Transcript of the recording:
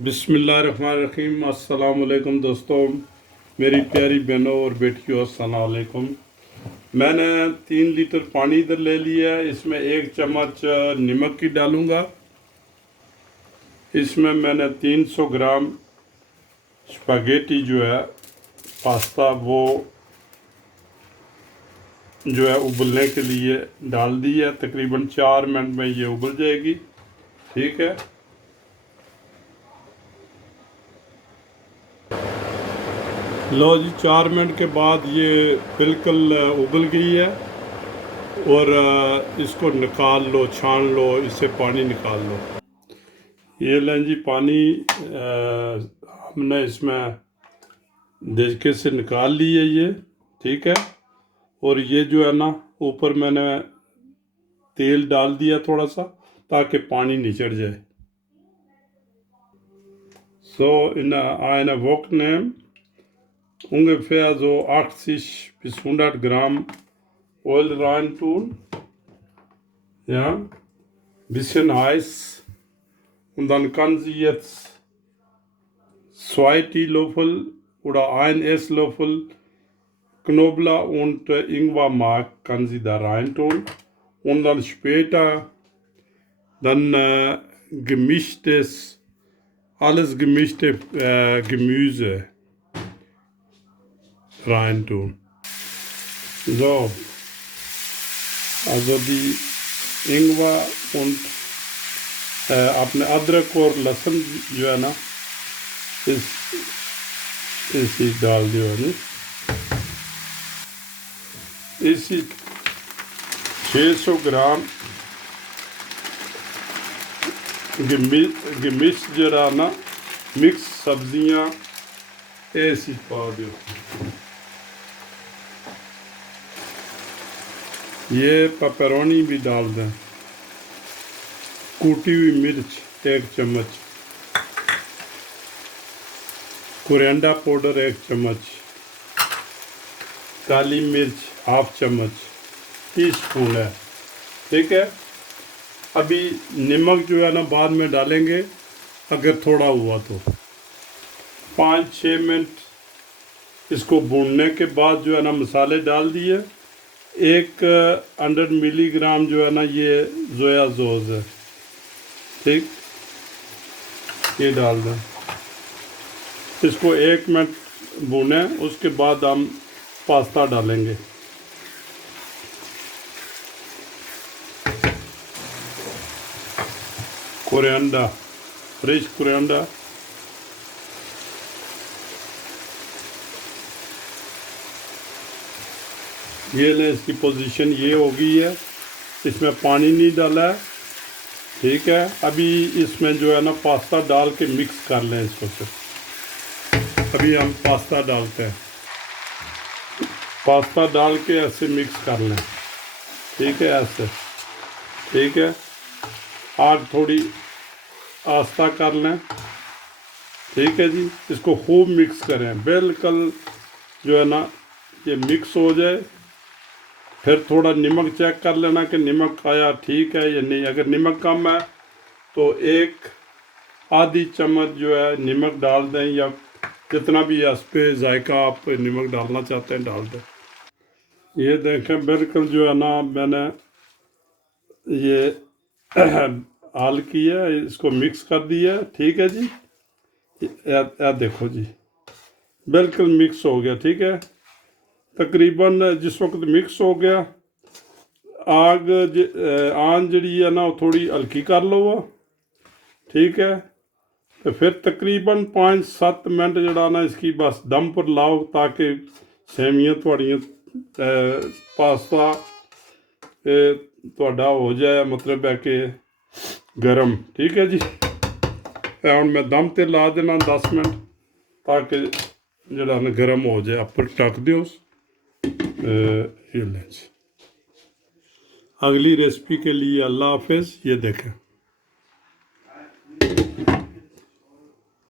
बिस्मिल्लाहिर्रहमानिर्रहीम। अस्सलाम वालेकुम दोस्तों, मेरी प्यारी बहनों और बेटियों, अस्सलाम वालेकुम। मैंने 3 लीटर पानी इधर ले लिया है। इसमें 1 चम्मच नमक की डालूँगा। इसमें मैंने 300 ग्राम स्पैगेटी जो है पास्ता वो जो है उबलने के लिए डाल दी है। तकरीबन 4 मिनट में ये उबल जाएगी। ठीक है, लो जी, 4 मिनट के बाद ये बिल्कुल उबल गई है। और इसको निकाल लो, छान लो, इससे पानी निकाल लो। ये लें जी पानी, हमने इसमें देचके से निकाल ली है ये। ठीक है, और ये जो है ना, ऊपर मैंने तेल डाल दिया थोड़ा सा ताकि पानी निचड़ जाए। So in eine Wok nehmen, ungefähr so 80 bis 100 Gramm Öl reintun. Ja, bisschen heiß. Und dann kann sie jetzt 2 Teelöffel oder 1 Esslöffel Knoblauch und Ingwermark kann sie da reintun. Und dann später dann alles gemischte Gemüse reintun. So, also die Ingwer und आपने अदरक और लहसुन जो है ना इसी डाल दियो है। इसी 600 ग्राम gemischt जरा ना मिक्स सब्जियां ऐसी पा दो। ये पेपरोनी भी डाल दें। कूटी हुई मिर्च 1 चम्मच, कोरिएंडर पाउडर 1 चम्मच, काली मिर्च ½ चम्मच, टीस्पून है। ठीक है, अभी नमक जो है ना बाद में डालेंगे अगर थोड़ा हुआ तो। 5-6 मिनट इसको भूनने के बाद जो है ना मसाले डाल दिए। 100 मिलीग्राम जो है ना ये सोया सॉस है। ठीक, ये डाल दें। इसको 1 मिनट भूने, उसके बाद हम पास्ता डालेंगे। कोरिएंडर, फ्रेश कोरिएंडर, ये ले, इसकी पोजीशन ये हो गई है। इसमें पानी नहीं डाला है। ठीक है, अभी इसमें जो है ना पास्ता डाल के मिक्स कर लें इसको। फिर अभी हम पास्ता डालते हैं। पास्ता डाल के ऐसे मिक्स कर लें। ठीक है, ऐसे। ठीक है, आग थोड़ी आस्ता कर लें। ठीक है जी, इसको खूब मिक्स करें, बिल्कुल जो है ना ये मिक्स हो जाए। फिर थोड़ा नमक चेक कर लेना कि नमक आया ठीक है या नहीं। अगर नमक कम है तो 1 आधी चम्मच जो है नमक डाल दें, या जितना भी इस पे जायका आप नमक डालना चाहते हैं डाल दें। ये देखें, बिल्कुल जो है ना मैंने ये हाल किया, इसको मिक्स कर दिया। ठीक है जी, या देखो जी, बिल्कुल मिक्स हो गया। ठीक है, तकरीबन जिस वक्त मिक्स हो गया, आग जड़ी है ना थोड़ी हल्की कर लो। ठीक है, तो फिर तकरीबन 5-7 मिनट जड़ा ना इसकी बस दम पर लाओ, ताकि सेवियां थोड़ियां पास्ता थोड़ा हो जाए, मतलब है कि गर्म। ठीक है जी, हम मैं दम ते ला देना 10 मिनट, ताकि जड़ा ना गर्म हो जाए। ऊपर ढक दो। अगली रेसिपी के लिए अल्लाह हाफिज़। ये देखें।